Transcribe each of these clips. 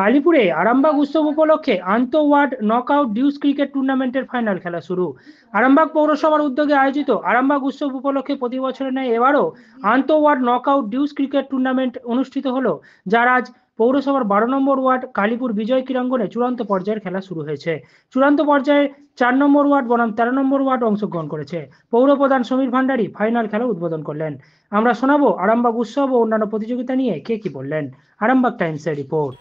কালীপুরে আরামবাগ উৎসব উপলক্ষে আন্তঃ ওয়ার্ড নকআউট ডিউস ক্রিকেট টুর্নামেন্টের ফাইনাল খেলা শুরু। আরামবাগ পৌরসভার উদ্যোগে আয়োজিত আরামবাগ উৎসব উপলক্ষে প্রতি বছরের ন্যায় এবারও আন্তঃ ward knockout deuce cricket tournament অনুষ্ঠিত হলো, যার আজ পৌরসভার 12 নম্বর ওয়ার্ড কালীপুর বিজয় ক্রীড়াঙ্গনে চূড়ান্ত পর্যায়ের খেলা শুরু হয়েছে। চূড়ান্ত পর্যায়ে 4 নম্বর ওয়ার্ড বনাম 13 নম্বর ওয়ার্ড অংশগ্রহণ করেছে। পৌরপ্রধান সমীর ভান্ডারী ফাইনাল খেলা উদ্বোধন করলেন। আমরা শোনাবো আরামবাগ উৎসব ও অন্যান্য প্রতিযোগিতা নিয়ে কে কি বললেন। আরামবাগ টাইমসের রিপোর্ট।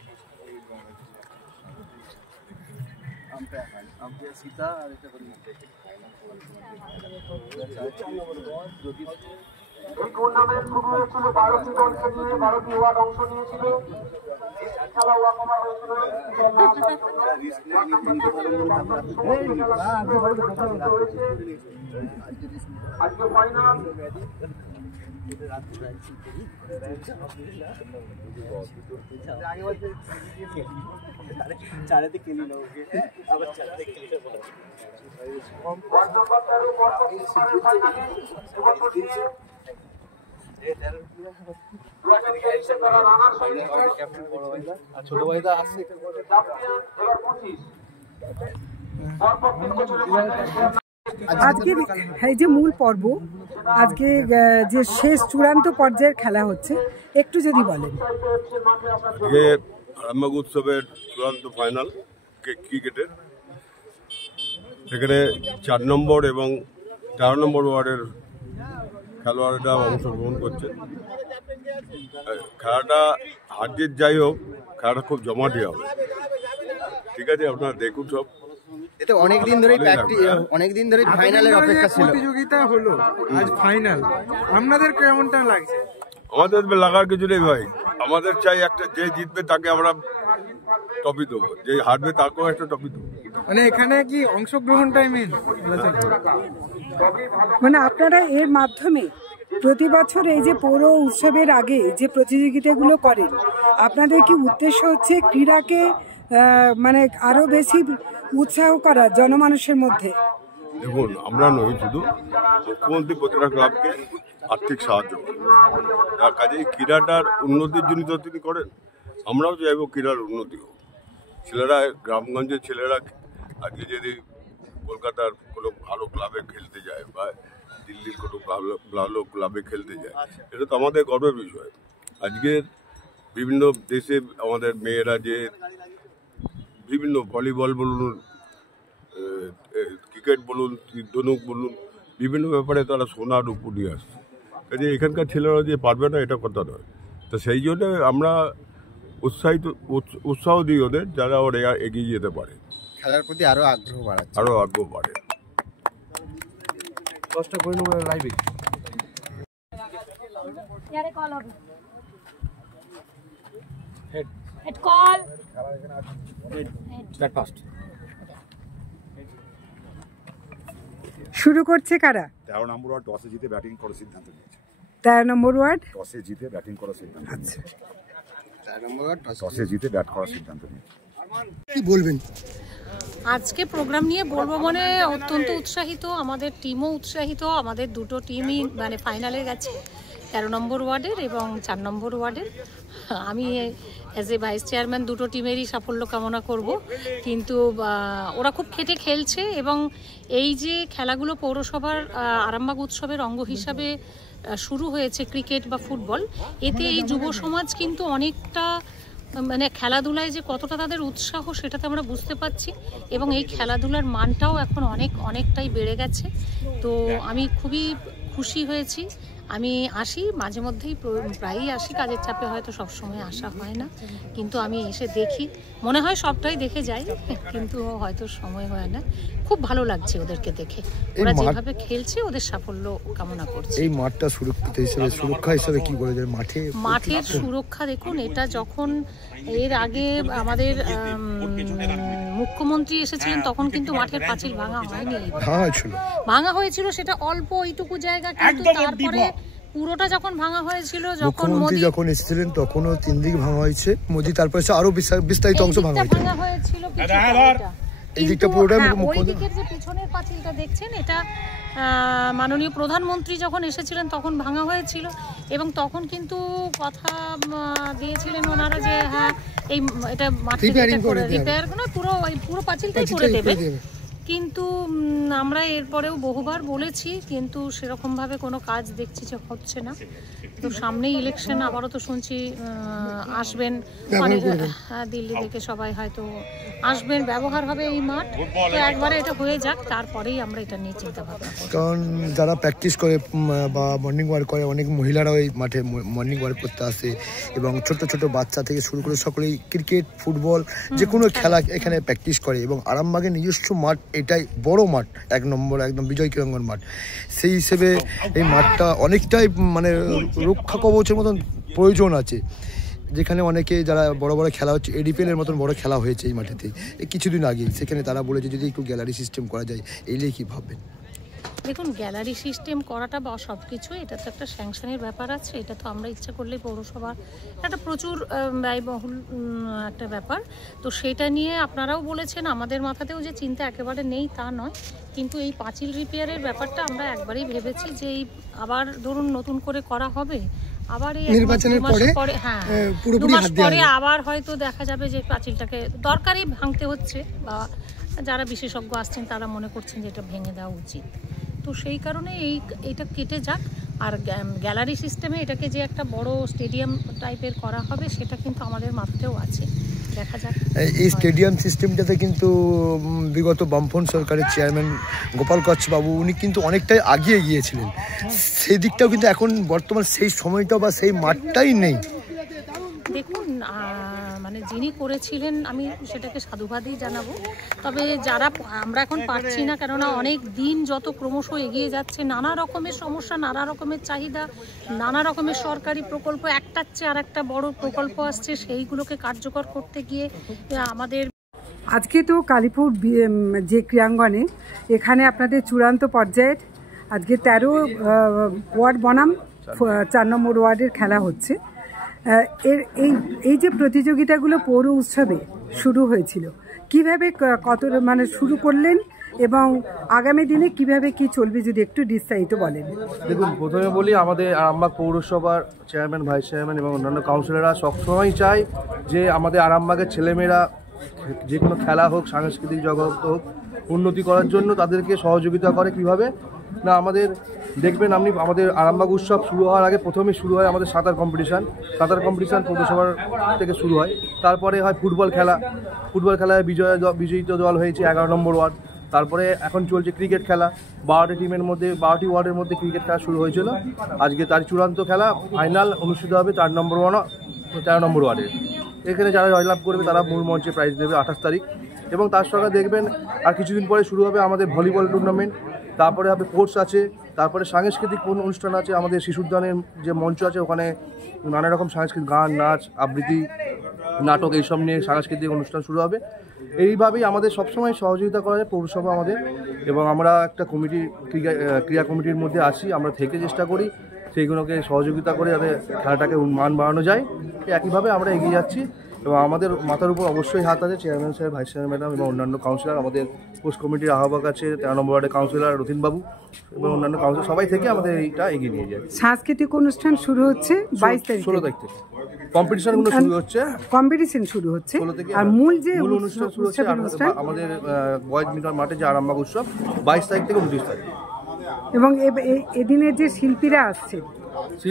এই টুর্নামেন্ট শুরু হয়েছিল 12টি দলকে নিয়ে, 12টি ওয়ার্ড অংশ নিয়েছিল। খেলা ওয়াকমা হয়েছিল আজকে ফাইনাল। ছোট ভাইটা আসছে আজকে এই যে মূল পর্ব, আজকে যে শেষ চূড়ান্ত পর্যায়ের খেলা হচ্ছে, একটু যদি বলেন। আজকে আরামবাগ উৎসবের চূড়ান্ত ফাইনাল ক্রিকেটের, সেখানে 4 নম্বর এবং 13 নম্বর ওয়ার্ডের খেলোয়াড়রা অংশগ্রহণ করছে। খেলাটা হার জিত যাই হোক, খেলাটা খুব জমাটি হবে। ঠিক আছে, আপনারা দেখুন সব। এটা অনেকদিন ধরে ফাইনালের অপেক্ষা ছিল। প্রতিযোগিতা হলো, আজ ফাইনাল। আপনাদের কেমনটা লাগছে? আমাদের লাগার কিছু নেই ভাই, আমাদের চাই একটা, যে জিতবে তাকে আমরা ট্রফি দেবো, যে হারবে তাকেও একটা ট্রফি দেবো। মানে এখানে কি অংশগ্রহণটাই মেন? মানে আপনারা এর মাধ্যমে প্রতি বছর এই যে পৌর উৎসবের আগে যে প্রতিযোগিতাগুলো করেন, আপনাদের কি উদ্দেশ্য হচ্ছে ক্রীড়াকে মানে আরো বেশি উৎসাহ করা জনমানুষের মধ্যে? দেখুন, আমরা নই শুধু, মুখ্যমন্ত্রী প্রতিটা ক্লাবকে আর্থিক সাহায্য করেন, তার কাজেই ক্রীড়াটার উন্নতির জন্য তো তিনি করেন। আমরাও চাইব ক্রীড়ার উন্নতি হোক। ছেলেরা, গ্রামগঞ্জের ছেলেরা আজকে যদি কলকাতার কোনো ভালো ক্লাবে খেলতে যায় বা দিল্লির কোনো ভালো ক্লাবে খেলতে যায়, এটা তো আমাদের গর্বের বিষয়। আজকের বিভিন্ন দেশে আমাদের মেয়েরা যে বিভিন্ন ভলিবল বলুন, ক্রিকেট বলুন, ধনুক বলুন, বিভিন্ন ব্যাপারে তারা সোনার উপর নিয়ে আসছে। কাজে এখানকার ছেলেরা যে পারবে না এটা কথা নয়। তো সেই জন্য আমরা উৎসাহ দিই ওদের, যারা ওরা এগিয়ে যেতে পারে, খেলার প্রতি আরো আগ্রহ বাড়ে। কষ্ট করে নেব লাইভে। यारे कॉल হবে হেড কল ব্যাট ফাস্ট শুরু করছে কারা? 13 নম্বর ওয়ার্ড টসে জিতে ব্যাটিং করার সিদ্ধান্ত নিয়েছে। 13 নম্বর ওয়ার্ড টসে জিতে ব্যাটিং করার সিদ্ধান্ত নিয়েছে। 4 নম্বর ওয়ার্ড টসে জিতে ব্যাট করার সিদ্ধান্ত নিয়েছে। কি বলবেন? আজকে প্রোগ্রাম নিয়ে বলবো মানে অত্যন্ত উৎসাহিত, আমাদের টিমও উৎসাহিত। আমাদের দুটো টিমই মানে ফাইনালে গেছে, 13 নম্বর ওয়ার্ডের এবং 4 নম্বর ওয়ার্ডের। আমি অ্যাজ এ ভাইস চেয়ারম্যান দুটো টিমেরই সাফল্য কামনা করব, কিন্তু ওরা খুব খেটে খেলছে। এবং এই যে খেলাগুলো পৌরসভার আরামবাগ উৎসবের অঙ্গ হিসাবে শুরু হয়েছে, ক্রিকেট বা ফুটবল, এতে এই যুব সমাজ কিন্তু অনেকটা মানে খেলাধুলায় যে কতটা তাদের উৎসাহ সেটাতে আমরা বুঝতে পারছি। এবং এই খেলাধুলার মানটাও এখন অনেকটাই বেড়ে গেছে। তো আমি খুবই খুশি হয়েছি। আমি আসি মাঝে মধ্যেই, প্রায়ই আসি, কাজের চাপে হয়তো সবসময় আসা হয় না, কিন্তু আমি এসে দেখি, মনে হয় সবটাই দেখে যাই, কিন্তু হয়তো সময় হয় না। খুব ভালো লাগছে ওদেরকে দেখে, ওরা যেভাবে খেলছে, ওদের সাফল্য কামনা করছে। এই মাঠটা সুরক্ষা হিসেবে কি বলে, মাঠের সুরক্ষা দেখুন, এটা যখন এর আগে আমাদের মুখ্যমন্ত্রী এসেছিলেন তখন কিন্তু মাঠের পাঁচিল ভাঙা হয়েছিল, সেটা অল্প এইটুকু জায়গা, কিন্তু তারপরে পুরোটা যখন ভাঙা হয়েছিল, যখন এসেছিলেন তখনও 3 দিক ভাঙা হয়েছে। মোদি তারপরে আরো বিস্তারিত অংশ ভাঙা হয়েছিল। এই দিকটা পুরোটা ওই দিকের যে পিছনের পাঁচিলটা দেখছেন, এটা মাননীয় প্রধানমন্ত্রী যখন এসেছিলেন তখন ভাঙা হয়েছিল, এবং তখন কিন্তু কথা দিয়েছিলেন ওনারা যে হ্যাঁ এই এটা রিপেয়ার না পুরো পাঁচিলটাই করে দেবে। কিন্তু আমরা এরপরেও বহুবার বলেছি, কিন্তু সেরকমভাবে কোনো কাজ দেখছি যে হচ্ছে না। তো সামনেই ইলেকশন, আবারও তো শুনছি আসবেন অনেক দিল্লি থেকে সবাই হয়তো আসবেন, ব্যবহার হবে এই মাঠ। তো একবারে এটা হয়ে যাক, তারপরেই আমরা এটা নিয়ে চিন্তা ভাবনা করব। কারণ যারা প্র্যাকটিস করে বা মর্নিং ওয়াক করে, অনেক মহিলারাও এই মাঠে মর্নিং ওয়াক করতে আসে, এবং ছোট ছোট বাচ্চা থেকে শুরু করে সকলেই ক্রিকেট, ফুটবল যে কোনো খেলা এখানে প্র্যাকটিস করে। এবং আরামবাগের নিজস্ব মাঠ এটাই বড় মাঠ, 1 নম্বর একদম বিজয় ক্রীড়াঙ্গন মাঠ। সেই হিসেবে এই মাঠটা অনেকটাই মানে রক্ষা কবচের মতন প্রয়োজন আছে, যেখানে অনেকে যারা বড় বড় খেলা হচ্ছে, এডিপিএল এর মতন বড় খেলা হয়েছে এই মাঠেতে কিছুদিন আগে, সেখানে তারা বলেছে যদি একটু গ্যালারি সিস্টেম করা যায়, এলে কি ভাববেন? দেখুন, গ্যালারি সিস্টেম করাটা বা সব কিছু এটা তো একটা স্যাংশনের ব্যাপার আছে। এটা তো আমরা ইচ্ছা করলে পৌরসভার একটা প্রচুর ব্যয়বহুল একটা ব্যাপার। তো সেটা নিয়ে আপনারাও বলেছেন, আমাদের মাথাতেও যে চিন্তা একেবারে নেই তা নয়, কিন্তু এই পাঁচিল রিপেয়ারের ব্যাপারটা আমরা একবারই ভেবেছি যে এই আবার ধরুন নতুন করে করা হবে, আবার এই নির্বাচনের পরে হ্যাঁ পুরোপুরি হাত দেওয়া পরে আবার হয়তো দেখা যাবে যে পাঁচিলটাকে দরকারি ভাঙতে হচ্ছে, বা যারা বিশেষজ্ঞ আসছেন তারা মনে করছেন যে এটা ভেঙে দেওয়া উচিত। তো সেই কারণে এইটা কেটে যাক। আর গ্যালারি সিস্টেমে এটাকে যে একটা বড় স্টেডিয়াম টাইপের করা হবে সেটা কিন্তু আমাদের মাথাতেও আছে, দেখা যাক। এই স্টেডিয়াম সিস্টেমটাতে কিন্তু বিগত বামফ্রন্ট সরকারের চেয়ারম্যান গোপাল কচ্ছ বাবু উনি কিন্তু অনেকটাই আগিয়ে গিয়েছিলেন, সেই দিকটাও কিন্তু এখন বর্তমান সেই সময়টা বা সেই মাঠটাই নেই। দেখুন, মানে যিনি করেছিলেন আমি সেটাকে সাধুবাদই জানাবো। তবে যারা আমরা এখন পারছি না, কেননা অনেক দিন যত ক্রমশ এগিয়ে যাচ্ছে, নানা রকমের সমস্যা, নানা রকমের চাহিদা, নানা রকমের সরকারি প্রকল্প, একটার চেয়ে আর একটা বড় প্রকল্প আসছে, সেইগুলোকে কার্যকর করতে গিয়ে আমাদের আজকে তো কালীপুর যে ক্রীড়াঙ্গনে এখানে আপনাদের চূড়ান্ত পর্যায়ের আজকে 13 ওয়ার্ড বনাম 4 নম্বর ওয়ার্ডের খেলা হচ্ছে। এই যে প্রতিযোগিতাগুলো পৌর উৎসবে শুরু হয়েছিল, কিভাবে কত মানে শুরু করলেন এবং আগামী দিনে কিভাবে কি চলবে যদি একটু বিস্তারিত বলেন। দেখুন, প্রথমে বলি, আমাদের আরামবাগ পৌরসভার চেয়ারম্যান, ভাইস চেয়ারম্যান এবং অন্যান্য কাউন্সিলররা সবসময় চায় যে আমাদের আরামবাগের ছেলেমেয়েরা যে কোনো খেলা হোক, সাংস্কৃতিক জগৎ হোক, উন্নতি করার জন্য তাদেরকে সহযোগিতা করে। কিভাবে না, আমাদের দেখবেন আপনি, আমাদের আরামবাগ উৎসব শুরু হওয়ার আগে প্রথমে শুরু হয় আমাদের সাঁতার কম্পিটিশান পৌরসভার থেকে শুরু হয়। তারপরে হয় ফুটবল খেলায় বিজয়িত দল হয়েছে 11 নম্বর ওয়ার্ড। তারপরে এখন চলছে ক্রিকেট খেলা, 12টি ওয়ার্ডের মধ্যে ক্রিকেট খেলা শুরু হয়েছিল। আজকে তার চূড়ান্ত খেলা ফাইনাল অনুষ্ঠিত হবে 13 নম্বর ওয়ার্ডে। এখানে যারা জয়লাভ করবে তারা মূল মঞ্চে প্রাইজ দেবে 28 তারিখ। এবং তার সঙ্গে দেখবেন আর কিছুদিন পরে শুরু হবে আমাদের ভলিবল টুর্নামেন্ট, তারপরে হবে স্পোর্টস আছে, তারপরে সাংস্কৃতিক অনুষ্ঠান আছে। আমাদের শিশুদানের যে মঞ্চ আছে, ওখানে নানা রকম সাংস্কৃতিক গান, নাচ, আবৃত্তি, নাটক এইসব নিয়ে সাংস্কৃতিক অনুষ্ঠান শুরু হবে। এইভাবেই আমাদের সবসময় সহযোগিতা করা যায় পৌরসভা আমাদের, এবং আমরা একটা ক্রীড়া কমিটির মধ্যে আছি। আমরা থেকে চেষ্টা করি সেইগুলোকে সহযোগিতা করে যাতে খেলাটাকে মান বাড়ানো যায়। একইভাবে আমরা এগিয়ে যাচ্ছি, এবং আমাদের মাথার উপর অবশ্যই হাত আছে চেয়ারম্যান সাহেব, ভাইস চেয়ারম্যান ম্যাডাম এবং অন্যান্য কাউন্সিলর, আমাদের পোস্ট কমিটির আহ্বায়ক আছে 13 নম্বর ওয়ার্ডের কাউন্সিলর রতিনবাবু এবং অন্যান্য কাউন্সিলর, সবাই থেকে আমাদের এইটা এগিয়ে নিয়ে যায়। সাংস্কৃতিক অনুষ্ঠান শুরু হচ্ছে 22 তারিখ, 16 তারিখ থেকে কম্পিটিশনগুলো শুরু হচ্ছে, আর মূল অনুষ্ঠান শুরু হচ্ছে আমাদের বয়েজ মিটর মাঠে যে আরামবাগ উৎসব 22 তারিখ থেকে 29 তারিখ। এবং এদিনের যে শিল্পীরা আসছে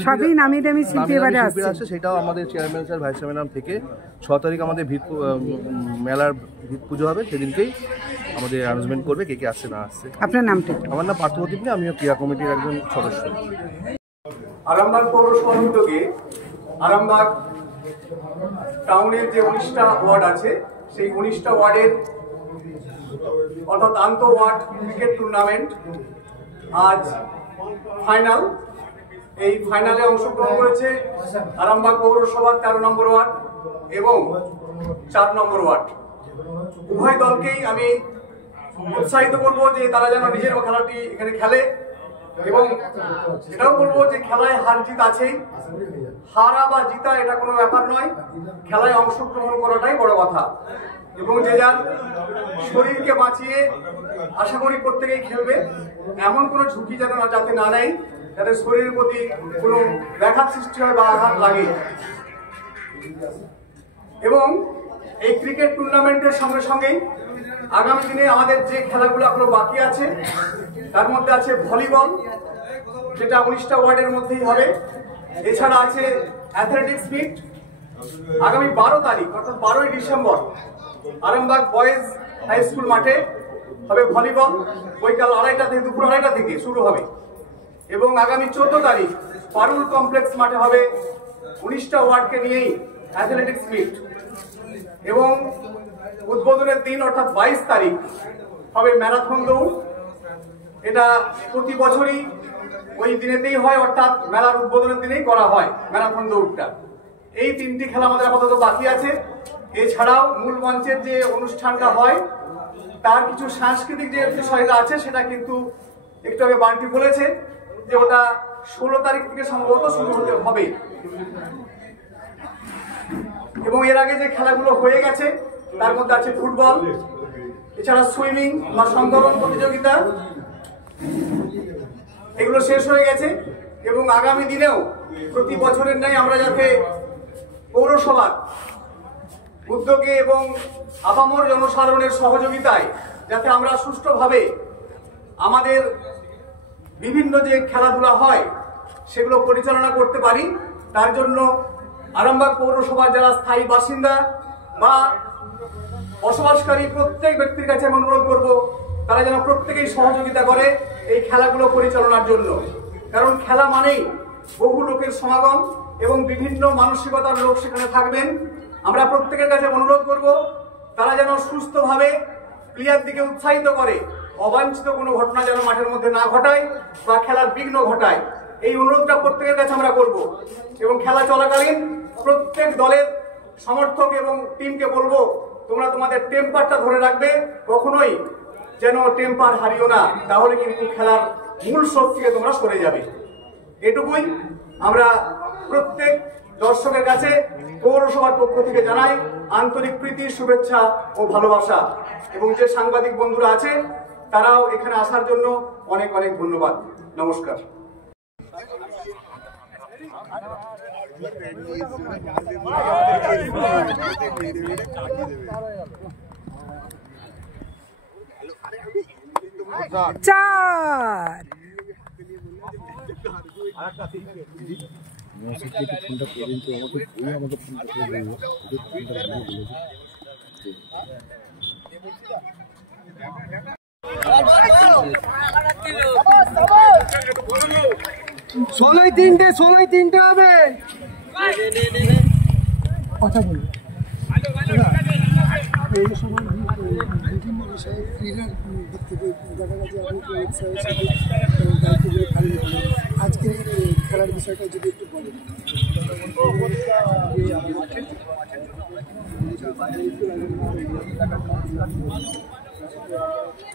সবই নামি দামি শিল্পী এবারে আসছে, সেটাও আমাদের চেয়ারম্যান স্যার, ভাইস চেয়ারম্যান থেকে 6 তারিখ আমাদের মেলার ভিত পুজো হবে, সেদিনকেই আমাদের অ্যানাউন্সমেন্ট করবে কে কে আসছে না আসছে। আপনার নামটা? আমার নাম পার্থপ্রতিম, আমিও ক্রীড়া কমিটির একজন সদস্য। আরামবাগ পৌরসভার উদ্যোগে আরামবাগ টাউনের যে 19টা ওয়ার্ড আছে, সেই 19টা ওয়ার্ডের অর্থাৎ আন্তঃ ওয়ার্ড ক্রিকেট টুর্নামেন্ট আজ ফাইনাল। এই ফাইনালে অংশগ্রহণ করেছে আরামবাগ পৌরসভার 13 নম্বর ওয়ার্ড এবং 4 নম্বর ওয়ার্ড। উভয় দলকেই আমি উৎসাহিত করবো যে তারা যেন নিজের খেলাটি এখানে খেলে, এবং এটাও বলবো যে খেলায় হার জিত আছেই, হারা বা জিতা এটা কোনো ব্যাপার নয়, খেলায় অংশগ্রহণ করাটাই বড় কথা। এবং যে যার শরীরকে বাঁচিয়ে আশা করি প্রত্যেকেই খেলবে, এমন কোনো ঝুঁকি যেন যাতে না নেয়, যাতে শরীরের প্রতি কোনো ব্যাঘাত সৃষ্টি হয় বা আঘাত লাগে। এবং এই ক্রিকেট টুর্নামেন্টের সঙ্গে সঙ্গেই আগামী দিনে আমাদের যে খেলাগুলো এখনো বাকি আছে তার মধ্যে আছে ভলিবল, যেটা 19টা ওয়ার্ডের মধ্যেই হবে। এছাড়া আছে অ্যাথলেটিক্স মিট আগামী 12 তারিখ অর্থাৎ 12ই December Arambagh boys high school মাঠে হবে ভলিবল, বৈকাল 2:30 থেকে দুপুর 2:30 থেকে শুরু হবে। এবং আগামী 14 তারিখ পারুল কমপ্লেক্স মাঠে হবে 19টা ওয়ার্ডকে নিয়েই অ্যাথলেটিক্স মিট। এবং উদ্বোধনের দিন অর্থাৎ 22 তারিখ হবে ম্যারাথন দৌড়। এটা প্রতি বছরই ওই দিনেতেই হয়, অর্থাৎ মেলার উদ্বোধনের দিনেই করা হয় ম্যারাথন দৌড়টা। এই 3টি খেলা আমাদের আপাতত বাকি আছে। এছাড়াও মূল মঞ্চের যে অনুষ্ঠানটা হয় তার কিছু সাংস্কৃতিক যে বিষয়টা আছে সেটা কিন্তু একটু আগে বান্টি বলেছে যে ওটা 16 তারিখ থেকে সম্ভবত শুরু হতে হবে। এবং এর আগে যে খেলাগুলো হয়ে গেছে তার মধ্যে আছে ফুটবল, এছাড়া সুইমিং বা সন্তরণ প্রতিযোগিতা, এগুলো শেষ হয়ে গেছে। এবং আগামী দিনেও প্রতি বছরের ন্যায় আমরা যাতে পৌরসভার উদ্যোগে এবং আপামর জনসাধারণের সহযোগিতায় যাতে আমরা সুষ্ঠুভাবে আমাদের বিভিন্ন যে খেলাধুলা হয় সেগুলো পরিচালনা করতে পারি, তার জন্য আরামবাগ পৌরসভার যারা স্থায়ী বাসিন্দা বা বসবাসকারী প্রত্যেক ব্যক্তির কাছে আমি অনুরোধ করব তারা যেন প্রত্যেকেই সহযোগিতা করে এই খেলাগুলো পরিচালনার জন্য। কারণ খেলা মানেই বহু লোকের সমাগম এবং বিভিন্ন মানসিকতার লোক সেখানে থাকবেন। আমরা প্রত্যেকের কাছে অনুরোধ করব তারা যেন সুস্থভাবে ক্রিয়ার দিকে উৎসাহিত করে, অবাঞ্ছিত কোনো ঘটনা যেন মাঠের মধ্যে না ঘটায় বা খেলার বিঘ্ন ঘটায়, এই অনুরোধটা প্রত্যেকের কাছে আমরা করব। এবং খেলা চলাকালীন প্রত্যেক দলের সমর্থক এবং টিমকে বলবো তোমরা তোমাদের টেম্পারটা ধরে রাখবে, কখনোই যেন টেম্পার হারিও না, তাহলে কিন্তু খেলার মূল স্রোত থেকে তোমরা সরে যাবে। এটুকুই আমরা প্রত্যেক দর্শকের কাছে পৌরসভার পক্ষ থেকে জানাই আন্তরিক প্রীতি, শুভেচ্ছা ও ভালোবাসা। এবং যে সাংবাদিক বন্ধুরা আছে তারাও এখানে আসার জন্য অনেক অনেক ধন্যবাদ। নমস্কার। চার ষোলোই তিনটে হবে। কথা বলুন। এই সময় বিভিন্ন বিষয়ে ক্রীড়ার দিক থেকে দেখা গেছে আজকে খেলার বিষয়টা যদি একটু বলেন।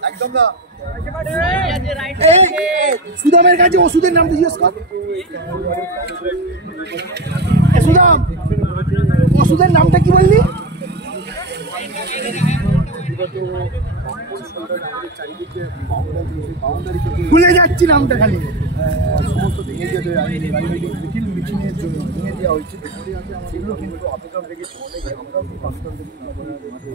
একদম না, সুদামের কাছে ওষুধের নামটা জিজ্ঞেস কর। সুদাম, ওষুধের নামটা কি বললি? ভুলে যাচ্ছি নামটা খালি। সমস্ত ভেঙে যেতে মিটিং মিটিংয়ের জন্য ভেঙে দেওয়া হয়েছে, সেগুলো কিন্তু আবেদন রেখেছি অনেক। আমরাও কিন্তু আবেদন রেখেছি।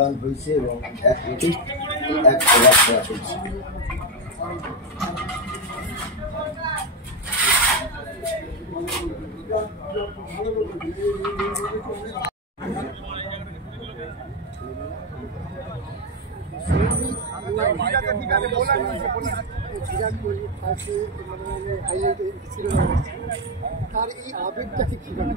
রান হয়েছে এবং 1 উইকেট 1 ওভার খেলা চলছে। তার এই আবেগটাকে কিভাবে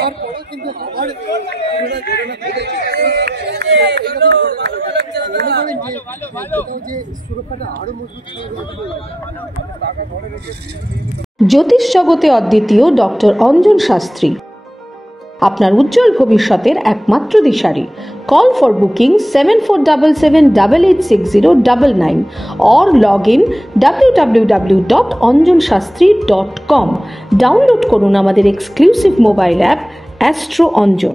তারপরেও কিন্তু আবার যে সুরক্ষাটা আরো মজবুত জ্যোতিষ জগতে অদ্বিতীয় ডক্টর অঞ্জন শাস্ত্রী, আপনার উজ্জ্বল ভবিষ্যতের একমাত্র দিশারি। Call for booking 7477886099 or log in www.anjanshastri.com। Download করুন আমাদের exclusive mobile app Astro Anjan.